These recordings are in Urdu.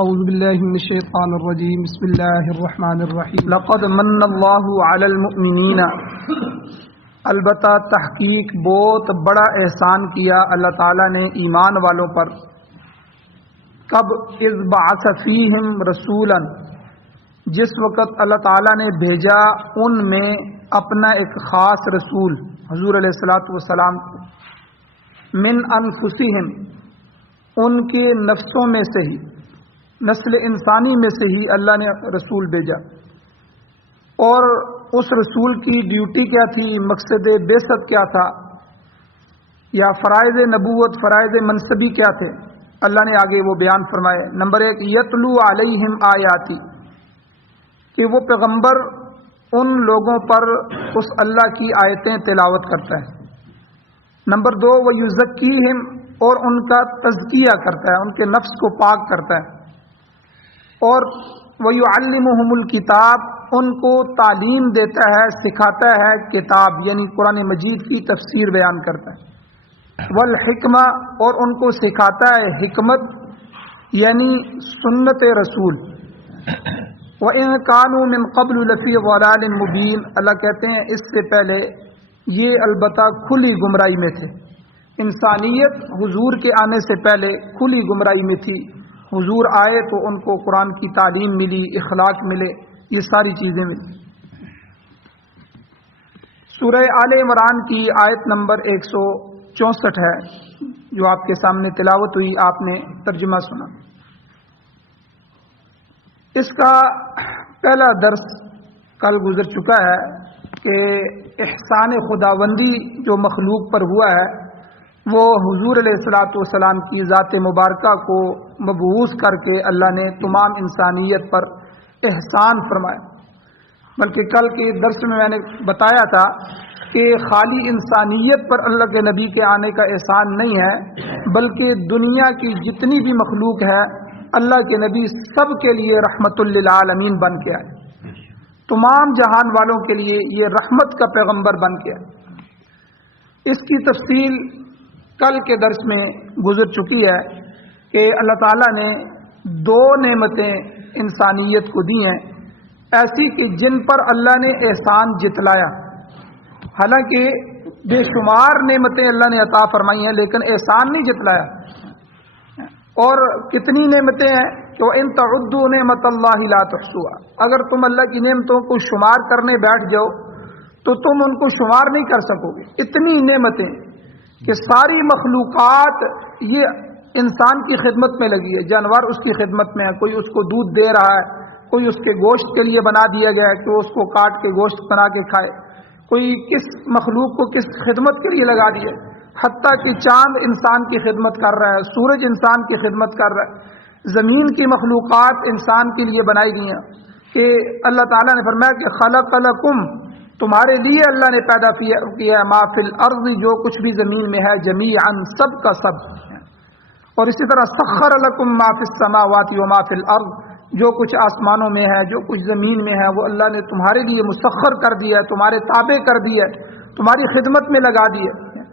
اعوذ باللہ من الشیطان الرجیم بسم اللہ الرحمن الرحیم لقد من اللہ علی المؤمنین، البتہ تحقیق بہت بڑا احسان کیا اللہ تعالیٰ نے ایمان والوں پر۔ کب؟ اذ بعث فیہم رسولا، جس وقت اللہ تعالیٰ نے بھیجا ان میں اپنا ایک خاص رسول حضور علیہ الصلوۃ والسلام کو، من انفسہم، ان کے نفسوں میں سے ہی، نسل انسانی میں سے ہی اللہ نے رسول بھیجا۔ اور اس رسول کی ڈیوٹی کیا تھی، مقصد بعثت کیا تھا، یا فرائض نبوت، فرائض منصبی کیا تھے، اللہ نے آگے وہ بیان فرمائے۔ نمبر 1، یتلو علیہم آیاتی، کہ وہ پیغمبر ان لوگوں پر اس اللہ کی آیتیں تلاوت کرتا ہے۔ نمبر 2، ویزکیہم، اور ان کا تزکیہ کرتا ہے، ان کے نفس کو پاک کرتا ہے۔ اور وَيُعَلِّمُهُمُ الْكِتَابَ، ان کو تعلیم دیتا ہے، سکھاتا ہے کتاب، یعنی قرآن مجید کی تفسیر بیان کرتا ہے۔ وَالْحِکْمَہ، اور ان کو سکھاتا ہے حکمت، یعنی سنت رسول۔ وَإِن كَانُوا مِن قَبْلُ لَفِي ضَلَالٍ مُبِينٍ، اللہ کہتے ہیں اس سے پہلے یہ البتہ کھلی گمراہی میں تھے۔ انسانیت حضور کے آنے سے پہلے کھلی گمراہی میں تھی، حضور آئے تو ان کو قرآن کی تعلیم ملی، اخلاق ملے، یہ ساری چیزیں ملی۔ سورہ آل عمران کی آیت نمبر 164 ہے، جو آپ کے سامنے تلاوت ہوئی، آپ نے ترجمہ سنا۔ اس کا پہلا درس کل گزر چکا ہے کہ احسان خداوندی جو مخلوق پر ہوا ہے، وہ حضور علیہ الصلوۃ والسلام کی ذات مبارکہ کو مبعوث کر کے اللہ نے تمام انسانیت پر احسان فرمایا۔ بلکہ کل کے درس میں نے بتایا تھا کہ خالی انسانیت پر اللہ کے نبی کے آنے کا احسان نہیں ہے، بلکہ دنیا کی جتنی بھی مخلوق ہے، اللہ کے نبی سب کے لیے رحمت للعالمین بن کے آئے، تمام جہان والوں کے لیے یہ رحمت کا پیغمبر بن کے آئے۔ اس کی تفصیل کل کے درس میں گزر چکی ہے کہ اللہ تعالیٰ نے 2 نعمتیں انسانیت کو دی ہیں، ایسی کہ جن پر اللہ نے احسان جتلایا۔ حالانکہ بے شمار نعمتیں اللہ نے عطا فرمائی ہیں، لیکن احسان نہیں جتلایا۔ اور کتنی نعمتیں ہیں کہ وَإِن تَعُدُّوا نِعْمَتَ اللَّهِ لَا تُحْصُوهَا، اگر تم اللہ کی نعمتوں کو شمار کرنے بیٹھ جاؤ تو تم ان کو شمار نہیں کر سکو گے۔ اتنی نعمتیں کہ ساری مخلوقات یہ انسان کی خدمت میں لگی ہے، جانور اس کی خدمت میں ہے، کوئی اس کو دودھ دے رہا ہے، کوئی اس کے گوشت کے لیے بنا دیا گیا ہے کہ وہ اس کو کاٹ کے گوشت بنا کے کھائے، کوئی کس مخلوق کو کس خدمت کے لیے لگا دیا، حتیٰ کہ چاند انسان کی خدمت کر رہا ہے، سورج انسان کی خدمت کر رہا ہے، زمین کی مخلوقات انسان کے لیے بنائی گئی ہیں۔ کہ اللہ تعالیٰ نے فرمایا کہ خلق لکم، تمہارے لیے اللہ نے پیدا کیا ہے، ما فی الارض، جو کچھ بھی زمین میں ہے، جمیعا، سب کا سب۔ اور اسی طرح سخر لکم ما فی السماوات و ما فی الارض، جو کچھ آسمانوں میں ہے، جو کچھ زمین میں ہے، وہ اللہ نے تمہارے لیے مسخر کر دیا ہے، تمہارے تابع کر دیا ہے، تمہاری خدمت میں لگا دیا ہے۔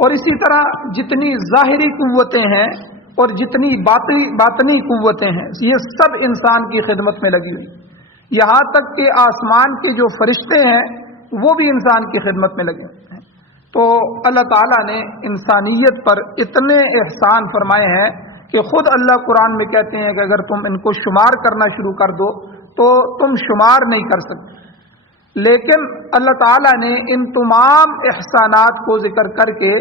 اور اسی طرح جتنی ظاہری قوتیں ہیں اور جتنی باطنی قوتیں ہیں، یہ سب انسان کی خدمت میں لگی ہوئی، یہاں تک کہ آسمان کے جو فرشتے ہیں وہ بھی انسان کی خدمت میں لگے ہیں۔ تو اللہ تعالیٰ نے انسانیت پر اتنے احسان فرمائے ہیں کہ خود اللہ قرآن میں کہتے ہیں کہ اگر تم ان کو شمار کرنا شروع کر دو تو تم شمار نہیں کر سکتے۔ لیکن اللہ تعالیٰ نے ان تمام احسانات کو ذکر کر کے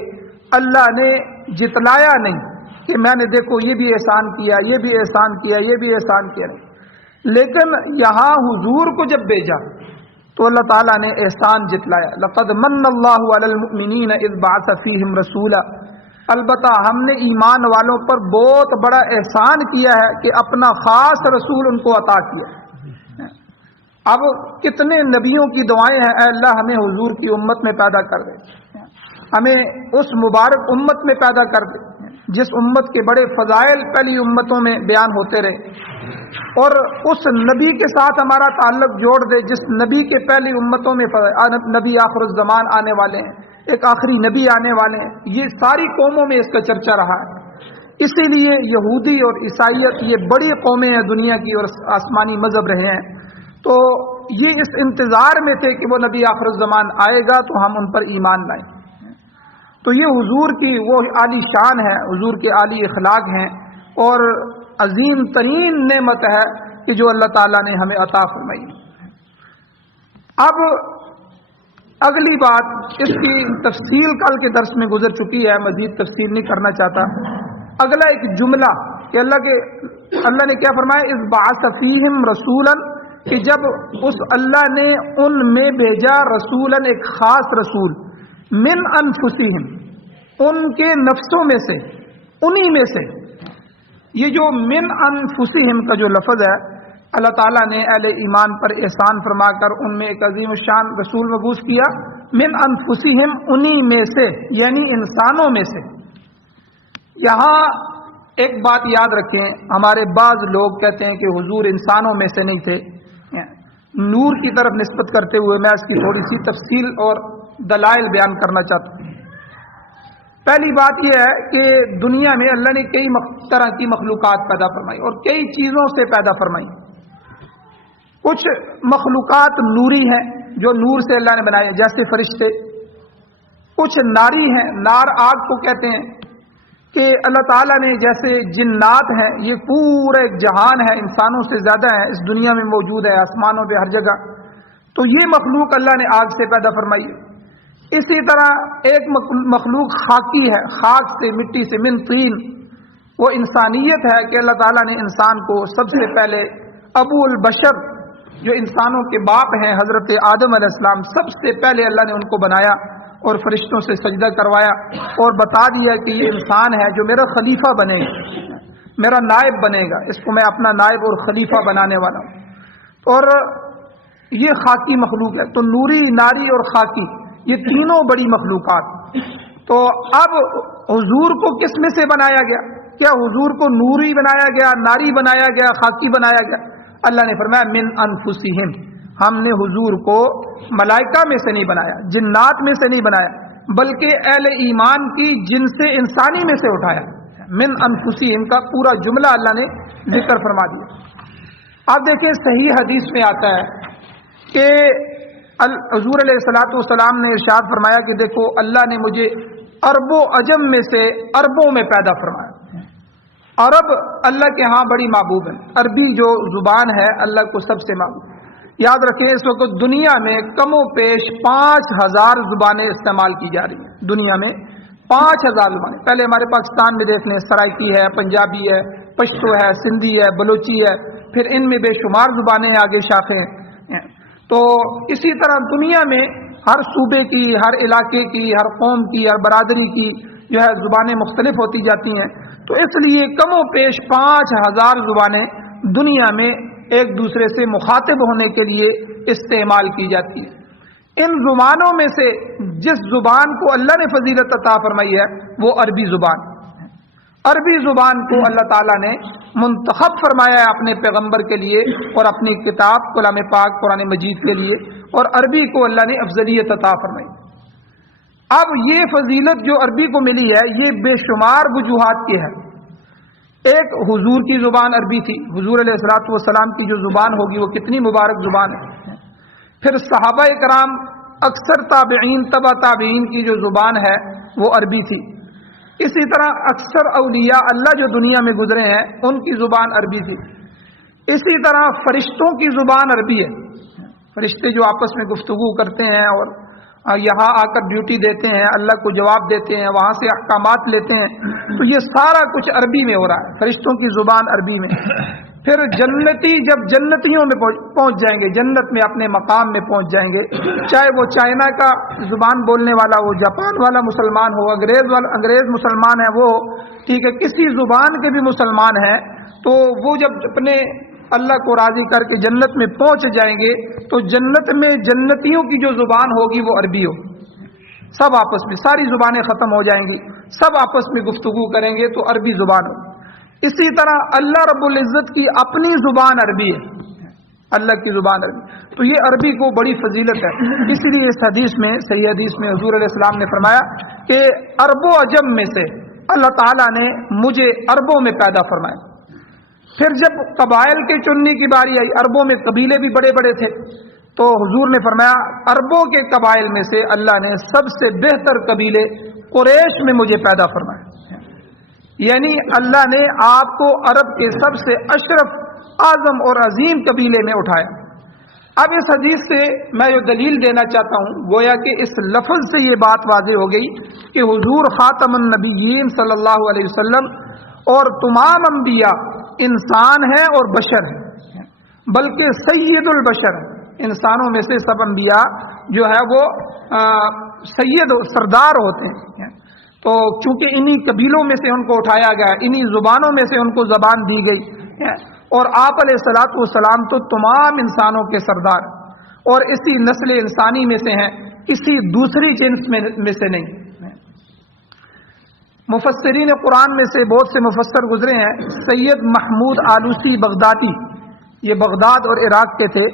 اللہ نے جتلایا نہیں کہ میں نے دیکھو یہ بھی احسان کیا، یہ بھی احسان کیا، یہ بھی احسان کیا، نہیں۔ لیکن یہاں حضور کو جب بھیجا تو اللہ تعالیٰ نے احسان جتلایا۔ لقد من اللہ علی المؤمنین اذ بعث فیہم رسولا، البتہ ہم نے ایمان والوں پر بہت بڑا احسان کیا ہے کہ اپنا خاص رسول ان کو عطا کیا۔ اب کتنے نبیوں کی دعائیں ہیں، اے اللہ ہمیں حضور کی امت میں پیدا کر دے، ہمیں اس مبارک امت میں پیدا کر دے جس امت کے بڑے فضائل پہلی امتوں میں بیان ہوتے رہے، اور اس نبی کے ساتھ ہمارا تعلق جوڑ دے جس نبی کے پہلی امتوں میں نبی آخر الزمان آنے والے ہیں، ایک آخری نبی آنے والے ہیں، یہ ساری قوموں میں اس کا چرچا رہا ہے اسی لیے یہودی اور عیسائیت یہ بڑی قومیں ہیں دنیا کی اور آسمانی مذہب رہے ہیں، تو یہ اس انتظار میں تھے کہ وہ نبی آخر الزمان آئے گا تو ہم ان پر ایمان لائیں۔ تو یہ حضور کی وہ عالی شان ہے، حضور کے عالی اخلاق ہیں اور عظیم ترین نعمت ہے کہ جو اللہ تعالیٰ نے ہمیں عطا فرمائی۔ اب اگلی بات، اس کی تفصیل کل کے درس میں گزر چکی ہے، مزید تفصیل نہیں کرنا چاہتا۔ اگلا ایک جملہ کہ اللہ نے کیا فرمایا، اذ بعث فیہم رسولا، کہ جب اس اللہ نے ان میں بھیجا رسولا، ایک خاص رسول، من انفسہم، ان کے نفسوں میں سے، انہی میں سے۔ یہ جو من انفسہم کا جو لفظ ہے، اللہ تعالیٰ نے اہل ایمان پر احسان فرما کر ان میں ایک عظیم الشان رسول مبعوث کیا، من انفسہم، انہی میں سے، یعنی انسانوں میں سے۔ یہاں ایک بات یاد رکھیں، ہمارے بعض لوگ کہتے ہیں کہ حضور انسانوں میں سے نہیں تھے، نور کی طرف نسبت کرتے ہوئے میں اس کی تھوڑی سی تفصیل اور دلائل بیان کرنا چاہتا ہوں۔ پہلی بات یہ ہے کہ دنیا میں اللہ نے کئی طرح کی مخلوقات پیدا فرمائی اور کئی چیزوں سے پیدا فرمائی۔ کچھ مخلوقات نوری ہیں جو نور سے اللہ نے بنائے، جیسے فرشتے۔ کچھ ناری ہیں، نار آگ کو کہتے ہیں، کہ اللہ تعالیٰ نے جیسے جنات ہیں، یہ پورا ایک جہان ہے، انسانوں سے زیادہ ہے، اس دنیا میں موجود ہے، آسمانوں پہ ہر جگہ، تو یہ مخلوق اللہ نے آگ سے پیدا فرمائی ہے۔ اسی طرح ایک مخلوق خاکی ہے، خاک سے، مٹی سے، من طین، وہ انسانیت ہے کہ اللہ تعالیٰ نے انسان کو سب سے پہلے ابو البشر، جو انسانوں کے باپ ہیں، حضرت آدم علیہ السلام، سب سے پہلے اللہ نے ان کو بنایا اور فرشتوں سے سجدہ کروایا اور بتا دیا کہ یہ انسان ہے جو میرا خلیفہ بنے گا، میرا نائب بنے گا، اس کو میں اپنا نائب اور خلیفہ بنانے والا ہوں۔ اور یہ خاکی مخلوق ہے۔ تو نوری، ناری اور خاکی، یہ تینوں بڑی مخلوقات۔ تو اب حضور کو کس میں سے بنایا گیا؟ کیا حضور کو نوری بنایا گیا، ناری بنایا گیا، خاکی بنایا گیا؟ اللہ نے فرمایا من انفسہم، ہم نے حضور کو ملائکہ میں سے نہیں بنایا، جنات میں سے نہیں بنایا، بلکہ اہل ایمان کی جن سے انسانی میں سے اٹھایا۔ من انفسہم کا پورا جملہ اللہ نے ذکر فرما دیا۔ آپ دیکھیں صحیح حدیث میں آتا ہے کہ حضور علیہ الصلوۃ والسلام نے ارشاد فرمایا کہ دیکھو اللہ نے مجھے عرب و عجم میں سے عربوں میں پیدا فرمایا۔ عرب اللہ کے ہاں بڑی محبوب ہے، عربی جو زبان ہے اللہ کو سب سے محبوب۔ یاد رکھیں اس وقت دنیا میں کم و بیش 5000 زبانیں استعمال کی جا رہی ہیں، دنیا میں 5000 زبانیں۔ پہلے ہمارے پاکستان میں دیکھ لیں، سرائکی ہے، پنجابی ہے، پشتو ہے، سندھی ہے، بلوچی ہے، پھر ان میں بے شمار زبانیں آگے شاخیں ہیں۔ تو اسی طرح دنیا میں ہر صوبے کی، ہر علاقے کی، ہر قوم کی، ہر برادری کی جو ہے زبانیں مختلف ہوتی جاتی ہیں۔ تو اس لیے کم و بیش 5000 زبانیں دنیا میں ایک دوسرے سے مخاطب ہونے کے لیے استعمال کی جاتی ہیں۔ ان زبانوں میں سے جس زبان کو اللہ نے فضیلت عطا فرمائی ہے وہ عربی زبان۔ عربی زبان کو اللہ تعالیٰ نے منتخب فرمایا ہے اپنے پیغمبر کے لیے اور اپنی کتاب کلام پاک قرآن مجید کے لیے، اور عربی کو اللہ نے افضلیت عطا فرمائی۔ اب یہ فضیلت جو عربی کو ملی ہے یہ بے شمار وجوہات کی ہے۔ ایک حضور کی زبان عربی تھی، حضور علیہ الصلوۃ والسلام کی جو زبان ہوگی وہ کتنی مبارک زبان ہے۔ پھر صحابہ کرام، اکثر تابعین، تبع تابعین کی جو زبان ہے وہ عربی تھی۔ اسی طرح اکثر اولیاء اللہ جو دنیا میں گزرے ہیں ان کی زبان عربی تھی۔ اسی طرح فرشتوں کی زبان عربی ہے۔ فرشتے جو آپس میں گفتگو کرتے ہیں اور یہاں آ کر ڈیوٹی دیتے ہیں، اللہ کو جواب دیتے ہیں، وہاں سے احکامات لیتے ہیں، تو یہ سارا کچھ عربی میں ہو رہا ہے، فرشتوں کی زبان عربی میں۔ پھر جنتی جب جنتیوں میں پہنچ جائیں گے، جنت میں اپنے مقام میں پہنچ جائیں گے، چاہے وہ چائنا کا زبان بولنے والا ہو، جاپان والا مسلمان ہو، انگریز مسلمان ہے وہ، ٹھیک ہے، کسی زبان کے بھی مسلمان ہیں، تو وہ جب اپنے اللہ کو راضی کر کے جنت میں پہنچ جائیں گے تو جنت میں جنتیوں کی جو زبان ہوگی وہ عربی ہوگی۔ سب آپس میں، ساری زبانیں ختم ہو جائیں گی، سب آپس میں گفتگو کریں گے تو عربی زبان ہوگی۔ اسی طرح اللہ رب العزت کی اپنی زبان عربی ہے، اللہ کی زبان عربی، تو یہ عربی کو بڑی فضیلت ہے۔ اس لیے اس حدیث میں، صحیح حدیث میں حضور علیہ السلام نے فرمایا کہ عرب و عجم میں سے اللہ تعالیٰ نے مجھے عربوں میں پیدا فرمایا۔ پھر جب قبائل کے چننے کی باری آئی، عربوں میں قبیلے بھی بڑے بڑے تھے، تو حضور نے فرمایا عربوں کے قبائل میں سے اللہ نے سب سے بہتر قبیلے قریش میں مجھے پیدا فرمایا، یعنی اللہ نے آپ کو عرب کے سب سے اشرف، اعظم اور عظیم قبیلے میں اٹھایا۔ اب اس حدیث سے میں یہ دلیل دینا چاہتا ہوں، گویا کہ اس لفظ سے یہ بات واضح ہو گئی کہ حضور خاتم النبیین صلی اللہ علیہ وسلم اور تمام انبیاء انسان ہیں اور بشر ہیں، بلکہ سید البشر، انسانوں میں سے سب انبیاء جو ہے وہ سید و سردار ہوتے ہیں۔ تو چونکہ انہی قبیلوں میں سے ان کو اٹھایا گیا، انہی زبانوں میں سے ان کو زبان دی گئی، اور آپ علیہ الصلوۃ والسلام تو تمام انسانوں کے سردار، اور اسی نسل انسانی میں سے ہیں، کسی دوسری جنس میں سے نہیں۔ مفسرین قرآن میں سے بہت سے مفسر گزرے ہیں۔ سید محمود آلوسی بغدادی، یہ بغداد اور عراق کے تھے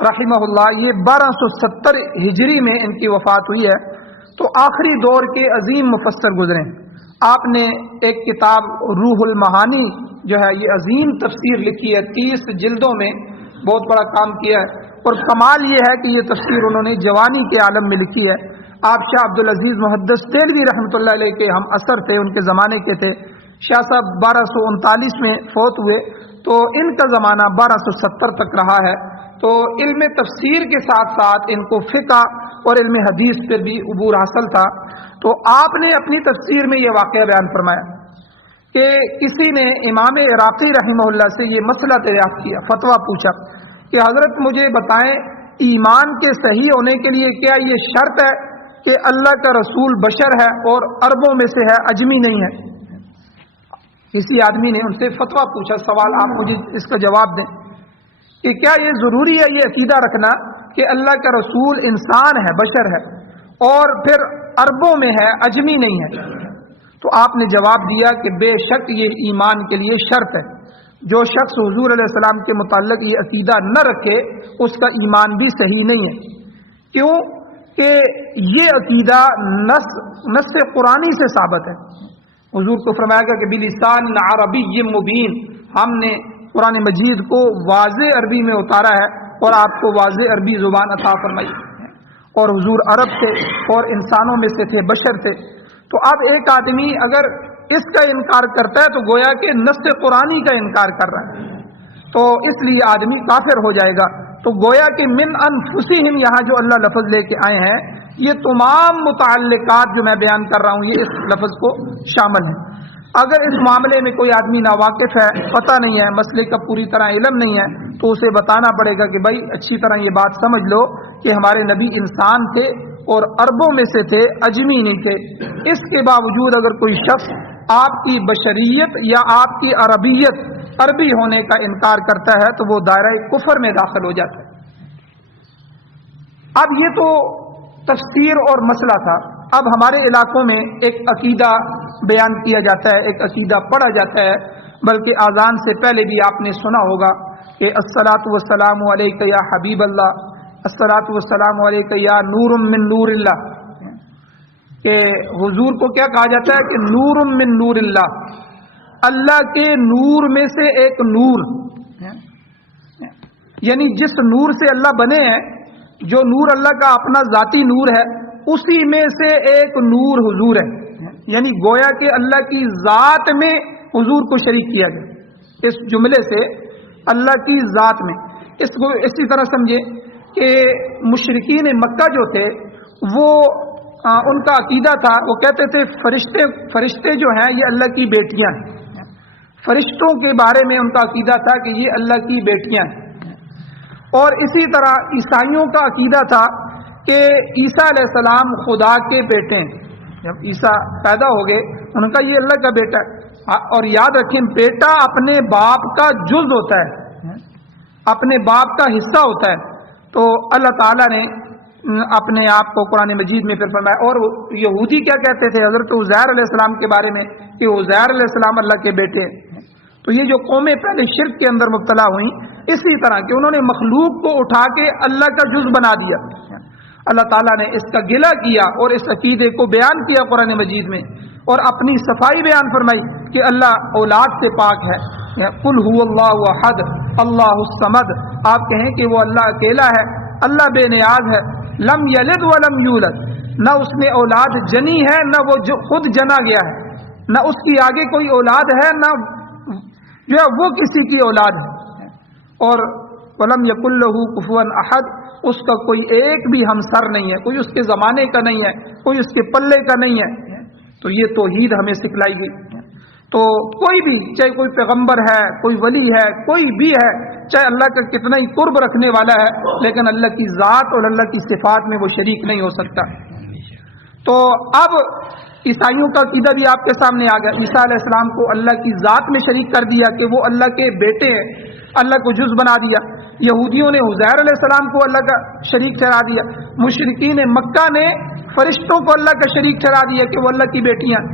رحمہ اللہ، یہ 1270 ہجری میں ان کی وفات ہوئی ہے، تو آخری دور کے عظیم مفسر گزرے ہیں۔ آپ نے ایک کتاب روح المعانی جو ہے یہ عظیم تفسیر لکھی ہے، 30 جلدوں میں بہت بڑا کام کیا ہے، اور کمال یہ ہے کہ یہ تفسیر انہوں نے جوانی کے عالم میں لکھی ہے۔ آپ شاہ عبدالعزیز محدث دہلوی رحمۃ اللہ علیہ کے ہم اثر تھے، ان کے زمانے کے تھے۔ شاہ صاحب 1239 میں فوت ہوئے، تو ان کا زمانہ 1270 تک رہا ہے۔ تو علم تفسیر کے ساتھ ساتھ ان کو فقہ اور علم حدیث پر بھی عبور حاصل تھا۔ تو آپ نے اپنی تفسیر میں یہ واقعہ بیان فرمایا کہ کسی نے امام عراقی رحمہ اللہ سے یہ مسئلہ دریافت کیا، فتویٰ پوچھا کہ حضرت مجھے بتائیں ایمان کے صحیح ہونے کے لیے کیا یہ شرط ہے کہ اللہ کا رسول بشر ہے اور عربوں میں سے ہے، اجمی نہیں ہے؟ کسی آدمی نے ان سے فتویٰ پوچھا، سوال، آپ مجھے اس کا جواب دیں کہ کیا یہ ضروری ہے یہ عقیدہ رکھنا کہ اللہ کا رسول انسان ہے، بشر ہے، اور پھر عربوں میں ہے، اجمی نہیں ہے؟ تو آپ نے جواب دیا کہ بے شک یہ ایمان کے لیے شرط ہے، جو شخص حضور علیہ السلام کے متعلق یہ عقیدہ نہ رکھے اس کا ایمان بھی صحیح نہیں ہے۔ کیوں کہ یہ عقیدہ نص قرآنی سے ثابت ہے۔ حضور کو فرمایا گیا کہ بلسان عربی مبین، ہم نے قرآن مجید کو واضح عربی میں اتارا ہے اور آپ کو واضح عربی زبان عطا فرمائی، اور حضور عرب تھے اور انسانوں میں سے تھے، بشر تھے۔ تو اب ایک آدمی اگر اس کا انکار کرتا ہے تو گویا کہ نص قرآنی کا انکار کر رہا ہے، تو اس لیے آدمی کافر ہو جائے گا۔ تو گویا کہ من انفسہم، یہاں جو اللہ لفظ لے کے آئے ہیں، یہ تمام متعلقات جو میں بیان کر رہا ہوں یہ اس لفظ کو شامل ہیں۔ اگر اس معاملے میں کوئی آدمی ناواقف ہے، پتہ نہیں ہے، مسئلے کا پوری طرح علم نہیں ہے، تو اسے بتانا پڑے گا کہ بھائی اچھی طرح یہ بات سمجھ لو کہ ہمارے نبی انسان تھے اور عربوں میں سے تھے، اجمی نہیں تھے۔ اس کے باوجود اگر کوئی شخص آپ کی بشریت یا آپ کی عربیت، عربی ہونے کا انکار کرتا ہے تو وہ دائرہ کفر میں داخل ہو جاتا ہے۔ اب یہ تو تفسیر اور مسئلہ تھا۔ اب ہمارے علاقوں میں ایک عقیدہ بیان کیا جاتا ہے، ایک عقیدہ پڑھا جاتا ہے، بلکہ اذان سے پہلے بھی آپ نے سنا ہوگا کہ الصلاۃ والسلام علیک یا حبیب اللہ، الصلاۃ والسلام علیک یا نور من نور اللہ، کہ حضور کو کیا کہا جاتا ہے کہ نور من نور اللہ، اللہ کے نور میں سے ایک نور، یعنی جس نور سے اللہ بنے ہیں، جو نور اللہ کا اپنا ذاتی نور ہے، اسی میں سے ایک نور حضور ہے، یعنی گویا کہ اللہ کی ذات میں حضور کو شریک کیا گیا اس جملے سے، اللہ کی ذات میں۔ اس کو اسی طرح سمجھے کہ مشرکین مکہ جو تھے وہ ان کا عقیدہ تھا، وہ کہتے تھے فرشتے جو ہیں یہ اللہ کی بیٹیاں ہیں، فرشتوں کے بارے میں ان کا عقیدہ تھا کہ یہ اللہ کی بیٹیاں ہیں۔ اور اسی طرح عیسائیوں کا عقیدہ تھا کہ عیسیٰ علیہ السلام خدا کے بیٹے ہیں، جب عیسیٰ پیدا ہو گئے ان کا یہ اللہ کا بیٹا ہے۔ اور یاد رکھیں بیٹا اپنے باپ کا جز ہوتا ہے، اپنے باپ کا حصہ ہوتا ہے۔ تو اللہ تعالیٰ نے اپنے آپ کو قرآن مجید میں پھر فرمایا۔ اور یہودی کیا کہتے تھے حضرت عزیر علیہ السلام کے بارے میں کہ عزیر علیہ السلام اللہ کے بیٹے ہیں۔ تو یہ جو قومیں پہلے شرک کے اندر مبتلا ہوئیں، اسی طرح کہ انہوں نے مخلوق کو اٹھا کے اللہ کا جز بنا دیا۔ اللہ تعالیٰ نے اس کا گلہ کیا اور اس عقیدے کو بیان کیا قرآن مجید میں، اور اپنی صفائی بیان فرمائی کہ اللہ اولاد سے پاک ہے۔ قل هو اللہ احد اللہ الصمد، آپ کہیں کہ وہ اللہ اکیلا ہے، اللہ بے نیاز ہے، لم یلد ولم یولد، نہ اس نے اولاد جنی ہے نہ وہ خود جنا گیا ہے، نہ اس کی آگے کوئی اولاد ہے نہ جو ہے وہ کسی کی اولاد ہے، اور ولم یکن لہ کفوا احد، اس کا کوئی ایک بھی ہمسر نہیں ہے، کوئی اس کے زمانے کا نہیں ہے، کوئی اس کے پلے کا نہیں ہے۔ تو یہ توحید ہمیں سکھلائی گئی۔ تو کوئی بھی، چاہے کوئی پیغمبر ہے، کوئی ولی ہے، کوئی بھی ہے، چاہے اللہ کا کتنا ہی قرب رکھنے والا ہے، لیکن اللہ کی ذات اور اللہ کی صفات میں وہ شریک نہیں ہو سکتا۔ تو اب عیسائیوں کا عقیدہ بھی آپ کے سامنے آ گیا۔ عیسیٰ علیہ السلام کو اللہ کی ذات میں شریک کر دیا کہ وہ اللہ کے بیٹے ہیں، اللہ کو جز بنا دیا۔ یہودیوں نے عزیر علیہ السلام کو اللہ کا شریک ٹھہرا دیا۔ مشرکین مکہ نے فرشتوں کو اللہ کا شریک ٹھہرا دیا کہ وہ اللہ کی بیٹیاں۔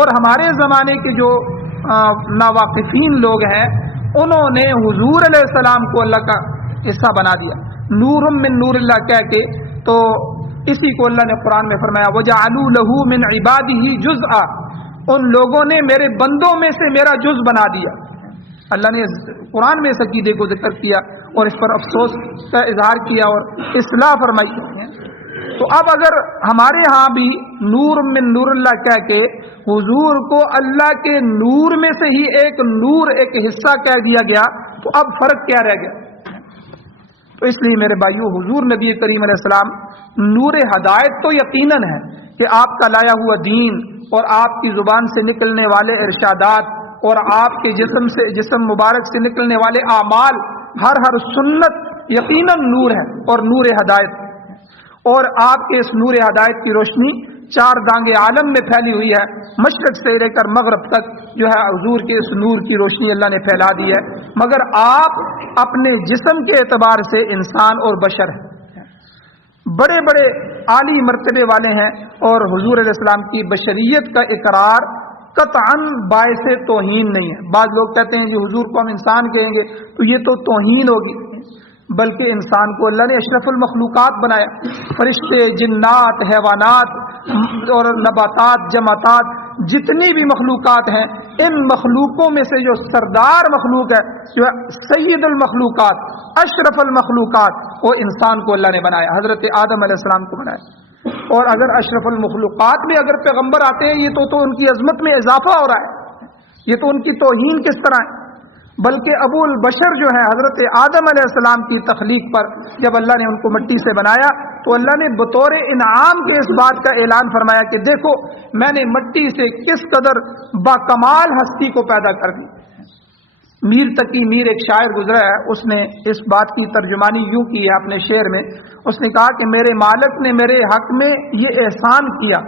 اور ہمارے زمانے کے جو ناواقفین لوگ ہیں، انہوں نے حضور علیہ السلام کو اللہ کا حصہ بنا دیا، نور من نور اللہ کہہ کے۔ تو اسی کو اللہ نے قرآن میں فرمایا وَجَعَلُوا لَهُ مِنْ عِبَادِهِ جُزْءًا، ان لوگوں نے میرے بندوں میں سے میرا جز بنا دیا۔ اللہ نے قرآن میں اس عقیدے کو ذکر کیا اور اس پر افسوس کا اظہار کیا اور اصلاح فرمائی۔ تو اب اگر ہمارے ہاں بھی نور من نور اللہ کہہ کے حضور کو اللہ کے نور میں سے ہی ایک نور، ایک حصہ کہہ دیا گیا، تو اب فرق کیا رہ گیا؟ تو اس لیے میرے بھائیو، حضور نبی کریم علیہ السلام نور ہدایت تو یقیناً ہے کہ آپ کا لایا ہوا دین اور آپ کی زبان سے نکلنے والے ارشادات اور آپ کے جسم مبارک سے نکلنے والے اعمال، ہر سنت یقیناً نور ہے اور نور ہدایت، اور آپ کے اس نور ہدایت کی روشنی چار دانگ عالم میں پھیلی ہوئی ہے، مشرق سے لے کر مغرب تک جو ہے حضور کے اس نور کی روشنی اللہ نے پھیلا دی ہے۔ مگر آپ اپنے جسم کے اعتبار سے انسان اور بشر ہیں، بڑے بڑے عالی مرتبے والے ہیں، اور حضور علیہ السلام کی بشریت کا اقرار قطعاً باعث توہین نہیں ہے۔ بعض لوگ کہتے ہیں کہ حضور کو ہم انسان کہیں گے تو یہ تو توہین ہوگی، بلکہ انسان کو اللہ نے اشرف المخلوقات بنایا۔ فرشتے، جنات، حیوانات اور نباتات، جمادات، جتنی بھی مخلوقات ہیں، ان مخلوقوں میں سے جو سردار مخلوق ہے، جو سید المخلوقات، اشرف المخلوقات، وہ انسان کو اللہ نے بنایا، حضرت آدم علیہ السلام کو بنایا۔ اور اگر اشرف المخلوقات میں اگر پیغمبر آتے ہیں، یہ تو ان کی عظمت میں اضافہ ہو رہا ہے، یہ تو ان کی توہین کس طرح ہے؟ بلکہ ابو البشر جو ہے حضرت آدم علیہ السلام کی تخلیق پر جب اللہ نے ان کو مٹی سے بنایا تو اللہ نے بطور انعام کے اس بات کا اعلان فرمایا کہ دیکھو میں نے مٹی سے کس قدر باکمال ہستی کو پیدا کر دی۔ میر تقی میر ایک شاعر گزرا ہے، اس نے اس بات کی ترجمانی یوں کی ہے اپنے شعر میں، اس نے کہا کہ میرے مالک نے میرے حق میں یہ احسان کیا،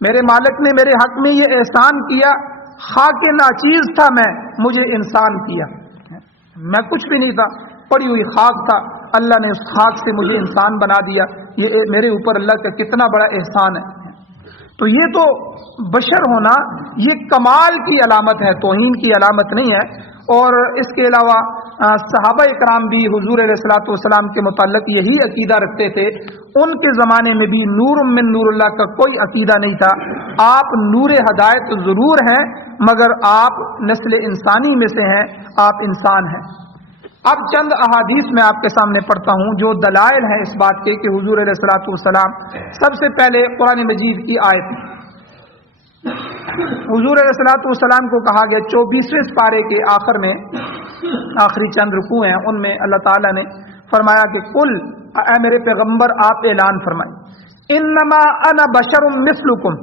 میرے مالک نے میرے حق میں یہ احسان کیا، خاک ناچیز تھا میں، مجھے انسان کیا، میں کچھ بھی نہیں تھا، پڑی ہوئی خاک تھا، اللہ نے اس خاک سے مجھے انسان بنا دیا، یہ میرے اوپر اللہ کا کتنا بڑا احسان ہے۔ تو یہ تو بشر ہونا یہ کمال کی علامت ہے، توہین کی علامت نہیں ہے۔ اور اس کے علاوہ صحابہ اکرام بھی حضور علیہ الصلوۃ والسلام کے متعلق یہی عقیدہ رکھتے تھے، ان کے زمانے میں بھی نور من نور اللہ کا کوئی عقیدہ نہیں تھا۔ آپ نور ہدایت ضرور ہیں مگر آپ نسل انسانی میں سے ہیں، آپ انسان ہیں۔ اب چند احادیث میں آپ کے سامنے پڑھتا ہوں جو دلائل ہیں اس بات کے کہ حضور علیہ الصلوۃ والسلام۔ سب سے پہلے قرآن مجید کی آیت، حضور علیہ الصلوۃ والسلام کو کہا گیا 24ویں پارے کے آخر میں، آخری چند رکوع ہیں ان میں اللہ تعالیٰ نے فرمایا کہ قل، اے میرے پیغمبر آپ اعلان فرمائیں، انما انا بشر مثلکم،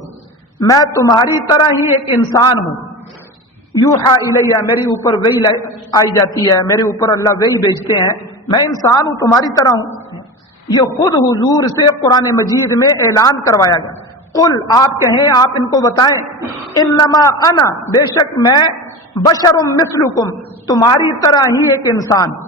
میں تمہاری طرح ہی ایک انسان ہوں، یوحا الیہ، میرے اوپر وحی آئی جاتی ہے، میرے اوپر اللہ وحی بھیجتے ہیں، میں انسان ہوں تمہاری طرح ہوں۔ یہ خود حضور سے قرآن مجید میں اعلان کروایا گیا۔ قل، آپ کہیں، آپ ان کو بتائیں، انما انا، بے شک میں، بشر مثلکم، تمہاری طرح ہی ایک انسان،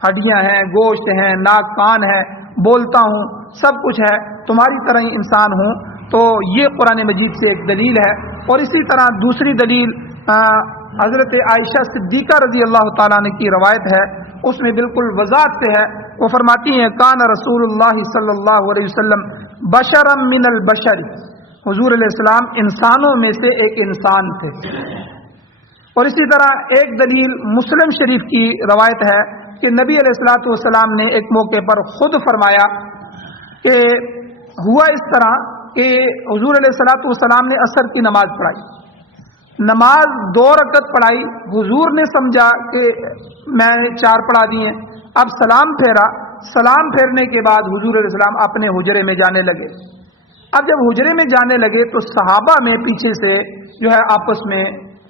ہڈیاں ہیں، گوشت ہیں، ناک کان ہے، بولتا ہوں، سب کچھ ہے، تمہاری طرح ہی انسان ہوں۔ تو یہ قرآن مجید سے ایک دلیل ہے۔ اور اسی طرح دوسری دلیل حضرت عائشہ صدیقہ رضی اللہ تعالیٰ عنہ کی روایت ہے، اس میں بالکل وضاحت سے ہے، وہ فرماتی ہیں کان رسول اللہ صلی اللہ علیہ وسلم بشرا من البشر، حضور علیہ السلام انسانوں میں سے ایک انسان تھے۔ اور اسی طرح ایک دلیل مسلم شریف کی روایت ہے کہ نبی علیہ الصلوۃ والسلام نے ایک موقع پر خود فرمایا کہ ہوا اس طرح کہ حضور علیہ الصلوۃ والسلام نے عصر کی نماز پڑھائی، نماز 2 رکعت پڑھائی، حضور نے سمجھا کہ میں نے 4 پڑھا دی ہیں، اب سلام پھیرا، سلام پھیرنے کے بعد حضور علیہ السلام اپنے حجرے میں جانے لگے۔ اب جب حجرے میں جانے لگے تو صحابہ میں پیچھے سے جو ہے آپس میں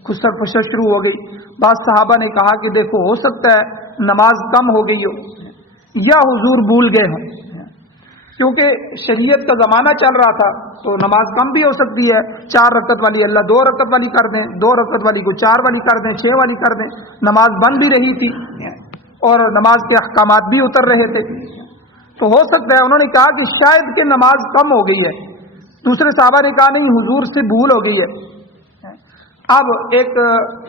خسر فشر شروع ہو گئی۔ بعض صحابہ نے کہا کہ دیکھو ہو سکتا ہے نماز کم ہو گئی ہو یا حضور بھول گئے ہوں، کیونکہ شریعت کا زمانہ چل رہا تھا تو نماز کم بھی ہو سکتی ہے، 4 رکعت والی اللہ 2 رکعت والی کر دیں، 2 رکعت والی کو 4 والی کر دیں، 6 والی کر دیں، نماز بن بھی رہی تھی اور نماز کے احکامات بھی اتر رہے تھے، تو ہو سکتا ہے انہوں نے کہا کہ شاید کہ نماز کم ہو گئی ہے۔ دوسرے صحابہ نے کہا نہیں حضور سے بھول ہو گئی ہے۔ اب ایک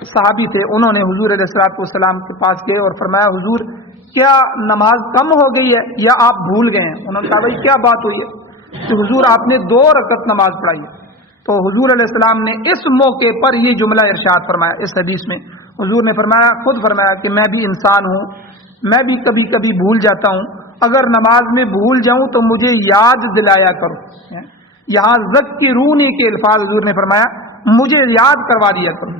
صحابی تھے، انہوں نے حضور علیہ الصلوۃ والسلام کے پاس گئے اور فرمایا حضور کیا نماز کم ہو گئی ہے یا آپ بھول گئے ہیں؟ انہوں نے کہا بھائی کیا بات ہوئی ہے؟ کہ حضور آپ نے 2 رکعت نماز پڑھائی ہے۔ تو حضور علیہ السلام نے اس موقع پر یہ جملہ ارشاد فرمایا، اس حدیث میں حضور نے فرمایا، خود فرمایا کہ میں بھی انسان ہوں، میں بھی کبھی کبھی بھول جاتا ہوں، اگر نماز میں بھول جاؤں تو مجھے یاد دلایا کرو۔ یہاں ذکرونی کے الفاظ حضور نے فرمایا مجھے یاد کروا دیا کرو۔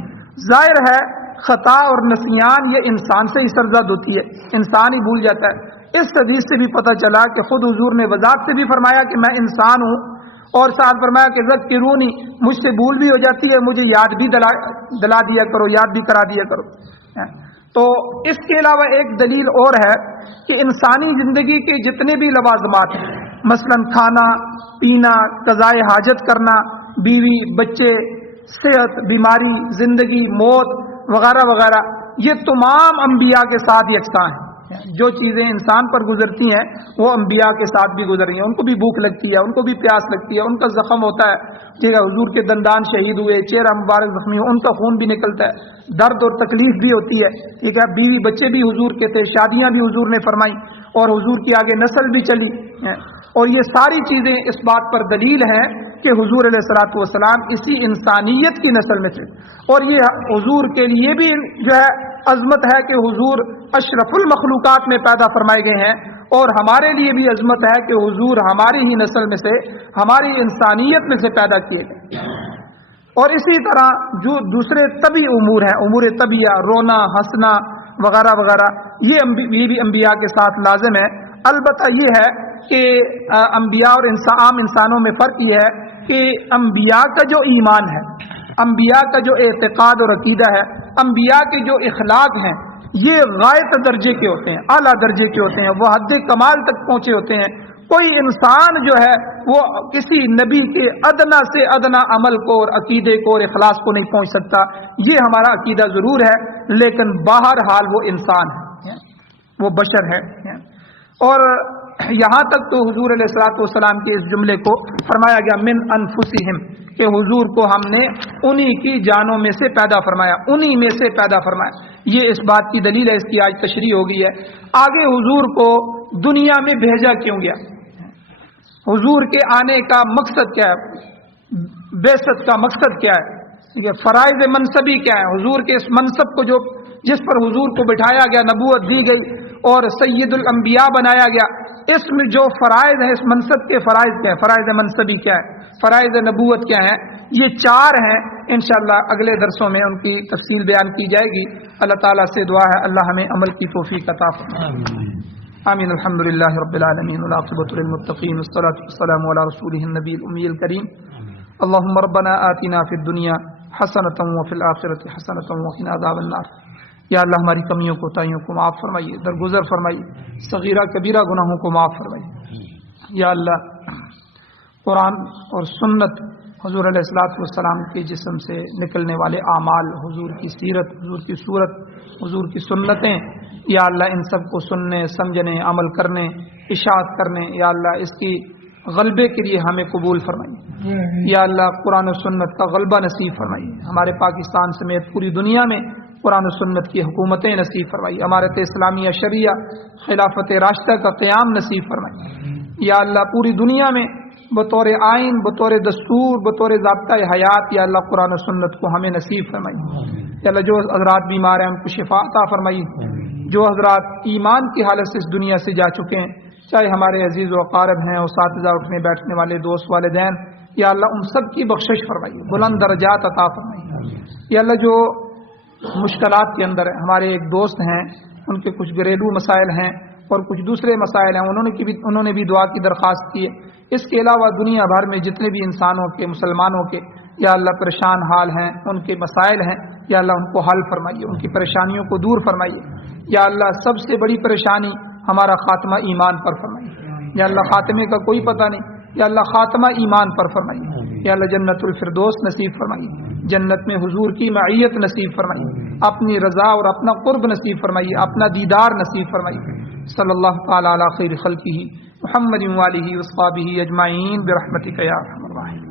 ظاہر ہے خطا اور نسیان یہ انسان سے ہی سرزد ہوتی ہے، انسان ہی بھول جاتا ہے۔ اس حدیث سے بھی پتہ چلا کہ خود حضور نے وضاحت سے بھی فرمایا کہ میں انسان ہوں، اور ساتھ فرمایا کہ ذکرونی مجھ سے بھول بھی ہو جاتی ہے، مجھے یاد بھی دلا دیا کرو، یاد بھی کرا دیا کرو۔ تو اس کے علاوہ ایک دلیل اور ہے کہ انسانی زندگی کے جتنے بھی لوازمات ہیں، مثلا کھانا پینا، قضائے حاجت کرنا، بیوی بچے، صحت بیماری، زندگی موت وغیرہ وغیرہ، یہ تمام انبیاء کے ساتھ یکساں ہیں۔ جو چیزیں انسان پر گزرتی ہیں وہ انبیاء کے ساتھ بھی گزر رہی ہیں، ان کو بھی بھوک لگتی ہے، ان کو بھی پیاس لگتی ہے، ان کا زخم ہوتا ہے، ٹھیک ہے، حضور کے دندان شہید ہوئے، چہرہ مبارک زخمی ہو، ان کا خون بھی نکلتا ہے، درد اور تکلیف بھی ہوتی ہے، ٹھیک ہے، بیوی بچے بھی حضور کے تھے، شادیاں بھی حضور نے فرمائی اور حضور کی آگے نسل بھی چلی، اور یہ ساری چیزیں اس بات پر دلیل ہیں کہ حضور علیہ الصلوۃ والسلام اسی انسانیت کی نسل میں تھے۔ اور یہ حضور کے لیے بھی جو ہے عظمت ہے کہ حضور اشرف المخلوقات میں پیدا فرمائے گئے ہیں، اور ہمارے لیے بھی عظمت ہے کہ حضور ہماری ہی نسل میں سے، ہماری انسانیت میں سے پیدا کیے گئے۔ اور اسی طرح جو دوسرے طبی امور ہیں، امور طبیعہ، رونا ہنسنا وغیرہ وغیرہ، یہ بھی انبیاء کے ساتھ لازم ہے۔ البتہ یہ ہے کہ انبیاء اور عام انسانوں میں فرق یہ ہے کہ انبیاء کا جو ایمان ہے، انبیاء کا جو اعتقاد اور عقیدہ ہے، انبیاء کے جو اخلاق ہیں، یہ غایت درجے کے ہوتے ہیں، اعلیٰ درجے کے ہوتے ہیں، وہ حد کمال تک پہنچے ہوتے ہیں۔ کوئی انسان جو ہے وہ کسی نبی کے ادنا سے ادنا عمل کو اور عقیدے کو اور اخلاص کو نہیں پہنچ سکتا۔ یہ ہمارا عقیدہ ضرور ہے، لیکن بہرحال وہ انسان ہے، وہ بشر ہے۔ اور یہاں تک تو حضور علیہ الصلوۃ والسلام کے اس جملے کو فرمایا گیا من انفسہم، کہ حضور کو ہم نے انہی کی جانوں میں سے پیدا فرمایا، انہی میں سے پیدا فرمایا۔ یہ اس بات کی دلیل ہے، اس کی آج تشریح ہو گئی ہے۔ آگے حضور کو دنیا میں بھیجا کیوں گیا، حضور کے آنے کا مقصد کیا ہے، بعثت کا مقصد کیا ہے، فرائض منصبی کیا ہے، حضور کے اس منصب کو جس پر حضور کو بٹھایا گیا، نبوت دی گئی اور سید الانبیاء بنایا گیا، اس میں جو فرائض ہیں، اس منصب کے فرائض کیا ہے، فرائض منصبی کیا ہے، فرائض نبوت کیا ہیں، یہ 4 ہیں۔ انشاءاللہ اگلے درسوں میں ان کی تفصیل بیان کی جائے گی۔ اللہ تعالیٰ سے دعا ہے اللہ ہمیں عمل کی توفیق عطا فرمائے۔ آمین۔ الحمدللہ رب العالمین والعاقبۃ للمتقین والصلاۃ والسلام علی رسولہ النبی الامی الکریم۔ اللهم ربنا آتنا فی الدنیا حسنۃ وفی الآخرۃ حسنۃ وقنا عذاب النار۔ یا اللہ ہماری کمیوں کوتاہیوں کو معاف فرمائیے، درگزر فرمائیے، صغیرہ کبیرہ گناہوں کو معاف فرمائیے۔ یا اللہ قرآن اور سنت، حضور علیہ الصلوۃ والسلام کے جسم سے نکلنے والے اعمال، حضور کی سیرت، حضور کی صورت، حضور کی سنتیں، یا اللہ ان سب کو سننے سمجھنے عمل کرنے اشاعت کرنے، یا اللہ اس کی غلبے کے لیے ہمیں قبول فرمائیے۔ یا اللہ قرآن و سنت کا غلبہ نصیب فرمائیے، ہمارے پاکستان سمیت پوری دنیا میں قرآن و سنت کی حکومتیں نصیب فرمائیے، امارت اسلامیہ شریعہ خلافت راشدہ کا قیام نصیب فرمائیے۔ یا اللہ پوری دنیا میں بطور آئین، بطور دستور، بطور ضابطۂ حیات یا اللہ قرآن و سنت کو ہمیں نصیب فرمائیے۔ یا اللہ جو حضرات بیمار ہیں ان کو شفا عطا فرمائیے، جو حضرات ایمان کی حالت سے اس دنیا سے جا چکے ہیں، چاہے ہمارے عزیز و اقارب ہیں، اساتذہ، اٹھنے بیٹھنے والے دوست، والدین، یا اللہ ان سب کی بخشش فرمائیے، بلند درجات عطا فرمائیے۔ یا اللہ جو مشکلات کے اندر ہمارے ایک دوست ہیں، ان کے کچھ گھریلو مسائل ہیں اور کچھ دوسرے مسائل ہیں، انہوں نے بھی دعا کی درخواست کی ہے۔ اس کے علاوہ دنیا بھر میں جتنے بھی انسانوں کے، مسلمانوں کے یا اللہ پریشان حال ہیں، ان کے مسائل ہیں، یا اللہ ان کو حل فرمائیے، ان کی پریشانیوں کو دور فرمائیے۔ یا اللہ سب سے بڑی پریشانی ہمارا خاتمہ ایمان پر فرمائیے، یا اللہ خاتمے کا کوئی پتہ نہیں، یا اللہ خاتمہ ایمان پر فرمائیے۔ یا اللہ جنت الفردوس نصیب فرمائیے، جنت میں حضور کی معیت نصیب فرمائیے، اپنی رضا اور اپنا قرب نصیب فرمائیے، اپنا دیدار نصیب فرمائیے۔ صلی اللہ تعالی علی خیر خلقہ محمد و آلہ و اصحابہ اجمعین برحمتک یا ارحم الراحمین۔